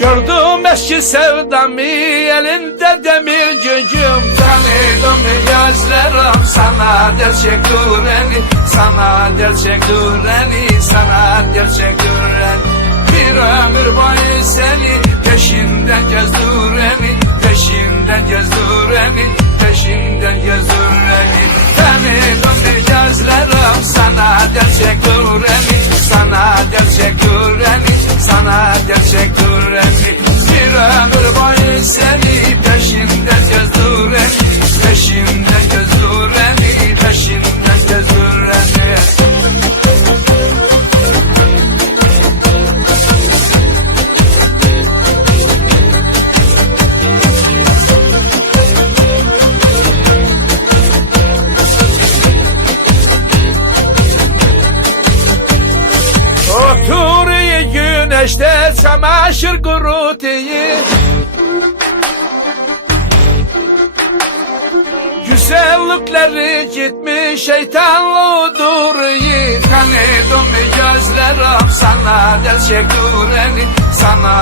Gördüm eski sevdamı elinde demir gücüm. Tanıdım gözlerim sana gerçek dureni Sana gerçek dureni sana gerçek dureni güneşte çamaşır kurutuyor Güzellikleri gitmiş şeytanlı duruyor Kanıdım gözlerim sana gerçek dureni Sana